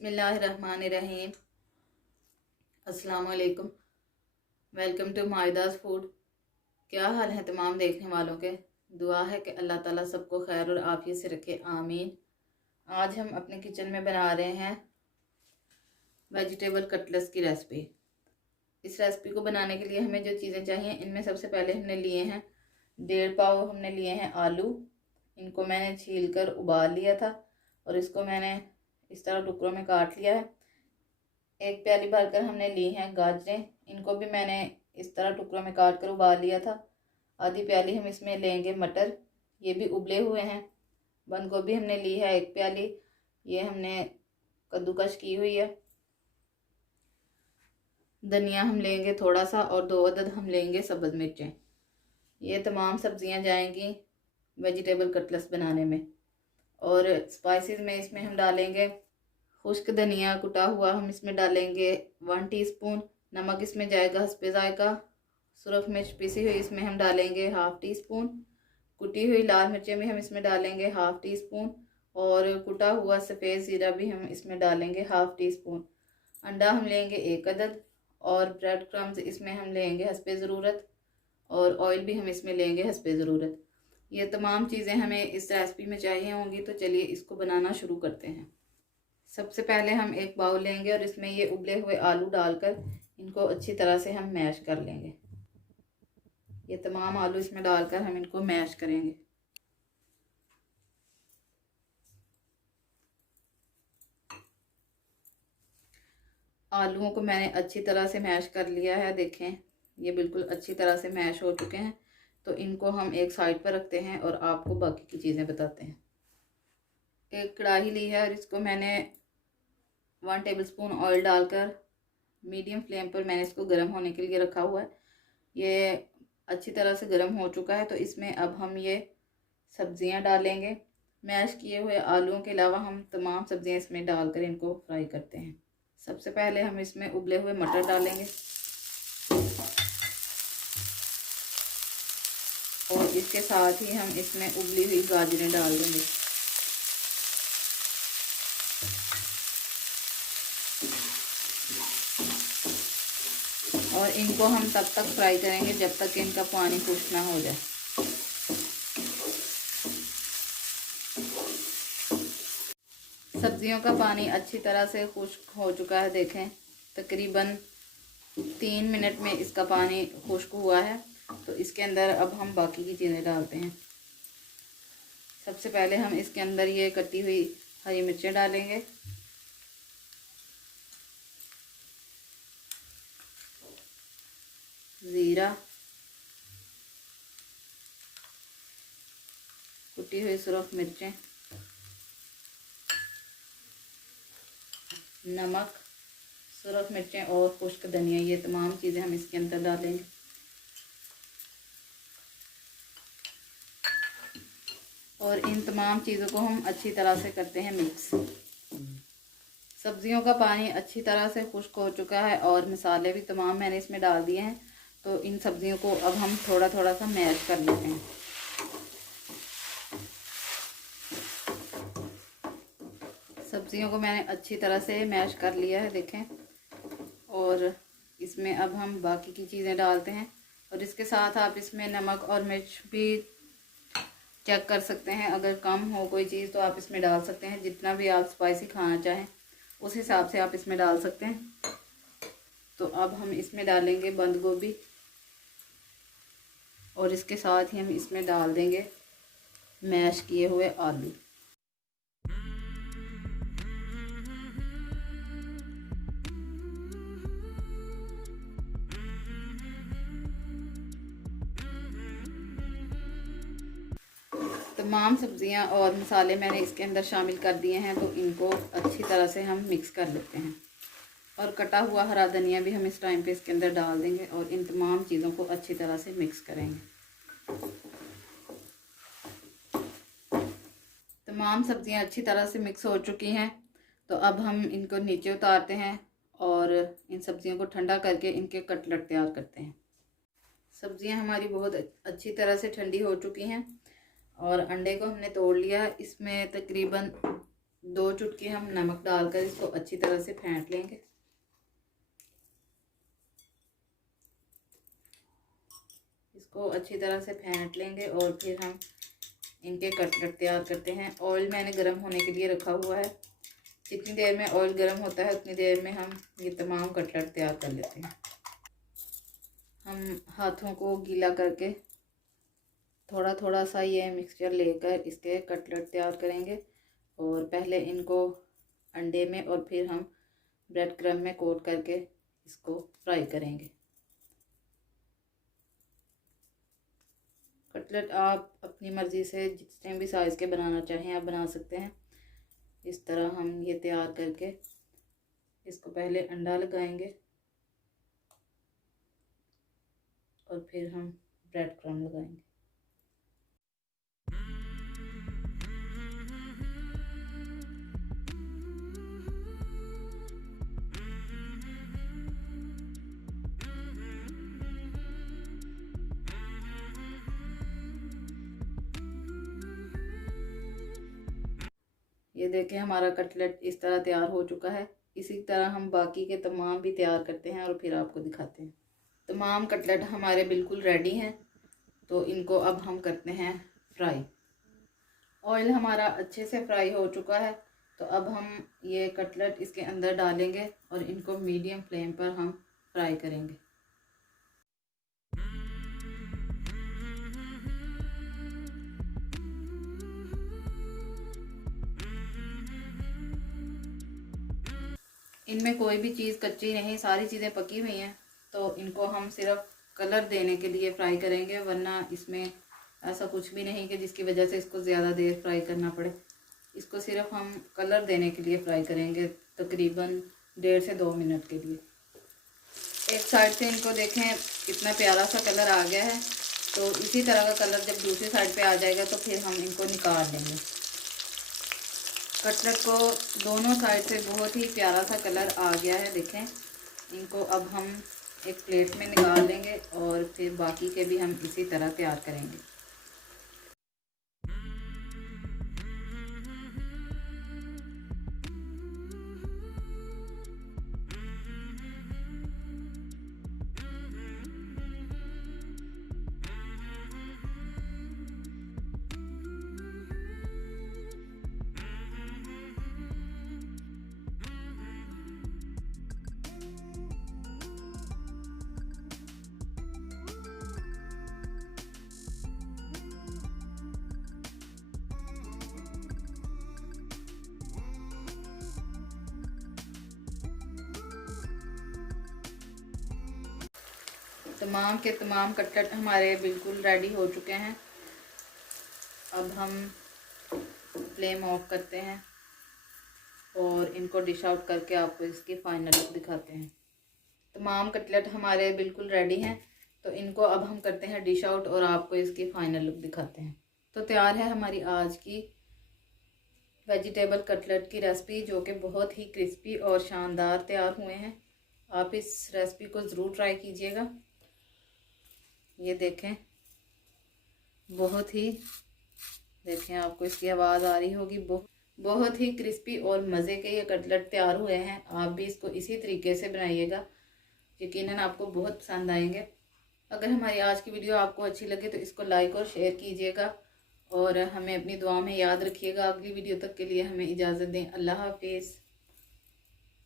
बिस्मिल्लाहिर्रहमानिर्रहीम। अस्सलाम वालेकुम। वेलकम टू मायदास फूड। क्या हाल है तमाम देखने वालों के। दुआ है कि अल्लाह ताला सबको खैर और आफियत से रखे, आमीन। आज हम अपने किचन में बना रहे हैं वेजिटेबल कटलेट्स की रेसिपी। इस रेसिपी को बनाने के लिए हमें जो चीज़ें चाहिए, इनमें सबसे पहले हमने लिए हैं 1.5 पाव हमने लिए हैं आलू। इनको मैंने छील कर उबाल लिया था और इसको मैंने इस तरह टुकड़ों में काट लिया है। 1 प्याली भरकर हमने ली हैं गाजरें, इनको भी मैंने इस तरह टुकड़ों में काट कर उबाल लिया था। आधी प्याली हम इसमें लेंगे मटर, ये भी उबले हुए हैं। बंद गोभी हमने ली है 1 प्याली, ये हमने कद्दूकश की हुई है। धनिया हम लेंगे थोड़ा सा और 2 अदद हम लेंगे सब्ज़ मिर्चें। ये तमाम सब्जियां जाएंगी वेजिटेबल कटलेट्स बनाने में। और स्पाइसेस में इसमें हम डालेंगे खुश्क धनिया कुटा हुआ, हम इसमें डालेंगे 1 टीस्पून। नमक इसमें जाएगा हस्बे जायका। सुरख मिर्च पिसी हुई इसमें हम डालेंगे 1/2 टीस्पून। कुटी हुई लाल मिर्चें भी हम इसमें डालेंगे 1/2 टीस्पून। और कुटा हुआ सफ़ेद ज़ीरा भी हम इसमें डालेंगे 1/2 टीस्पून। अंडा हम लेंगे 1 अदद। और ब्रेड क्रम्स इसमें हम लेंगे हस्बे ज़रूरत। और ऑयल भी हम इसमें लेंगे हस्बे ज़रूरत। ये तमाम चीज़ें हमें इस रेसिपी में चाहिए होंगी, तो चलिए इसको बनाना शुरू करते हैं। सबसे पहले हम एक बाउल लेंगे और इसमें ये उबले हुए आलू डालकर इनको अच्छी तरह से हम मैश कर लेंगे। ये तमाम आलू इसमें डालकर हम इनको मैश करेंगे। आलूओं को मैंने अच्छी तरह से मैश कर लिया है, देखें ये बिल्कुल अच्छी तरह से मैश हो चुके हैं। तो इनको हम एक साइड पर रखते हैं और आपको बाकी की चीज़ें बताते हैं। एक कढ़ाई ली है और इसको मैंने 1 टेबलस्पून ऑयल डालकर मीडियम फ्लेम पर मैंने इसको गर्म होने के लिए रखा हुआ है। ये अच्छी तरह से गर्म हो चुका है, तो इसमें अब हम ये सब्जियां डालेंगे। मैश किए हुए आलूओं के अलावा हम तमाम सब्जियां इसमें डालकर इनको फ्राई करते हैं। सबसे पहले हम इसमें उबले हुए मटर डालेंगे और इसके साथ ही हम इसमें उबली हुई गाजरें डाल देंगे। और इनको हम तब तक फ्राई करेंगे जब तक कि इनका पानी खुश्क ना हो जाए। सब्जियों का पानी अच्छी तरह से खुश्क हो चुका है, देखें तकरीबन 3 मिनट में इसका पानी खुश्क हुआ है। तो इसके अंदर अब हम बाकी की चीज़ें डालते हैं। सबसे पहले हम इसके अंदर ये कटी हुई हरी मिर्चें डालेंगे। ज़ीरा, कुटी हुई सुरख मिर्चें, नमक, सुरख मिर्चें और खुश्क धनिया, ये तमाम चीज़ें हम इसके अंदर डालेंगे। और इन तमाम चीज़ों को हम अच्छी तरह से करते हैं मिक्स। सब्जियों का पानी अच्छी तरह से खुश्क हो चुका है और मसाले भी तमाम मैंने इसमें डाल दिए हैं। तो इन सब्जियों को अब हम थोड़ा थोड़ा सा मैश कर लेते हैं। सब्जियों को मैंने अच्छी तरह से मैश कर लिया है, देखें। और इसमें अब हम बाकी की चीज़ें डालते हैं और इसके साथ आप इसमें नमक और मिर्च भी चेक कर सकते हैं। अगर कम हो कोई चीज़ तो आप इसमें डाल सकते हैं। जितना भी आप स्पाइसी खाना चाहें उस हिसाब से आप इसमें डाल सकते हैं। तो अब हम इसमें डालेंगे बंद गोभी और इसके साथ ही हम इसमें डाल देंगे मैश किए हुए आलू। तमाम सब्जियां और मसाले मैंने इसके अंदर शामिल कर दिए हैं, तो इनको अच्छी तरह से हम मिक्स कर लेते हैं। और कटा हुआ हरा धनिया भी हम इस टाइम पे इसके अंदर डाल देंगे और इन तमाम चीज़ों को अच्छी तरह से मिक्स करेंगे। तमाम सब्जियां अच्छी तरह से मिक्स हो चुकी हैं, तो अब हम इनको नीचे उतारते हैं और इन सब्जियों को ठंडा करके इनके कटलेट तैयार करते हैं। सब्जियां हमारी बहुत अच्छी तरह से ठंडी हो चुकी हैं और अंडे को हमने तोड़ लिया। इसमें तकरीबन 2 चुटकी हम नमक डालकर इसको अच्छी तरह से फेंट लेंगे। इसको अच्छी तरह से फेंट लेंगे और फिर हम इनके कटलेट तैयार करते हैं। ऑयल मैंने गर्म होने के लिए रखा हुआ है। जितनी देर में ऑयल गर्म होता है उतनी देर में हम ये तमाम कटलेट तैयार कर लेते हैं। हम हाथों को गीला करके थोड़ा थोड़ा सा ये मिक्सचर लेकर इसके कटलेट तैयार करेंगे और पहले इनको अंडे में और फिर हम ब्रेड क्रम्ब में कोट करके इसको फ्राई करेंगे। कटलेट आप अपनी मर्ज़ी से जितने भी साइज़ के बनाना चाहें आप बना सकते हैं। इस तरह हम ये तैयार करके इसको पहले अंडा लगाएंगे और फिर हम ब्रेड क्रम्ब लगाएंगे। ये देखें हमारा कटलेट इस तरह तैयार हो चुका है। इसी तरह हम बाकी के तमाम भी तैयार करते हैं और फिर आपको दिखाते हैं। तमाम कटलेट हमारे बिल्कुल रेडी हैं, तो इनको अब हम करते हैं फ्राई। ऑयल हमारा अच्छे से फ्राई हो चुका है, तो अब हम ये कटलेट इसके अंदर डालेंगे और इनको मीडियम फ्लेम पर हम फ्राई करेंगे। इनमें कोई भी चीज़ कच्ची नहीं, सारी चीज़ें पकी हुई हैं, तो इनको हम सिर्फ कलर देने के लिए फ्राई करेंगे, वरना इसमें ऐसा कुछ भी नहीं कि जिसकी वजह से इसको ज़्यादा देर फ्राई करना पड़े। इसको सिर्फ हम कलर देने के लिए फ्राई करेंगे, तकरीबन 1.5 से 2 मिनट के लिए। एक साइड से इनको देखें कितना प्यारा सा कलर आ गया है, तो इसी तरह का कलर जब दूसरी साइड पे आ जाएगा तो फिर हम इनको निकाल लेंगे। कटलेट को दोनों साइड से बहुत ही प्यारा सा कलर आ गया है, देखें। इनको अब हम एक प्लेट में निकाल लेंगे और फिर बाकी के भी हम इसी तरह तैयार करेंगे। तमाम के तमाम कटलेट हमारे बिल्कुल रेडी हो चुके हैं। अब हम फ्लेम ऑफ करते हैं और इनको डिश आउट करके आपको इसकी फाइनल लुक दिखाते हैं। तमाम कटलेट हमारे बिल्कुल रेडी हैं, तो इनको अब हम करते हैं डिश आउट और आपको इसकी फाइनल लुक दिखाते हैं। तो तैयार है हमारी आज की वेजिटेबल कटलेट की रेसिपी, जो कि बहुत ही क्रिस्पी और शानदार तैयार हुए हैं। आप इस रेसिपी को ज़रूर ट्राई कीजिएगा। ये देखें, बहुत ही, देखें आपको इसकी आवाज़ आ रही होगी, बहुत ही क्रिस्पी और मज़े के ये कटलेट तैयार हुए हैं। आप भी इसको इसी तरीके से बनाइएगा, यकीनन आपको बहुत पसंद आएंगे। अगर हमारी आज की वीडियो आपको अच्छी लगे तो इसको लाइक और शेयर कीजिएगा और हमें अपनी दुआ में याद रखिएगा। अगली वीडियो तक के लिए हमें इजाज़त दें। अल्लाह हाफिज़।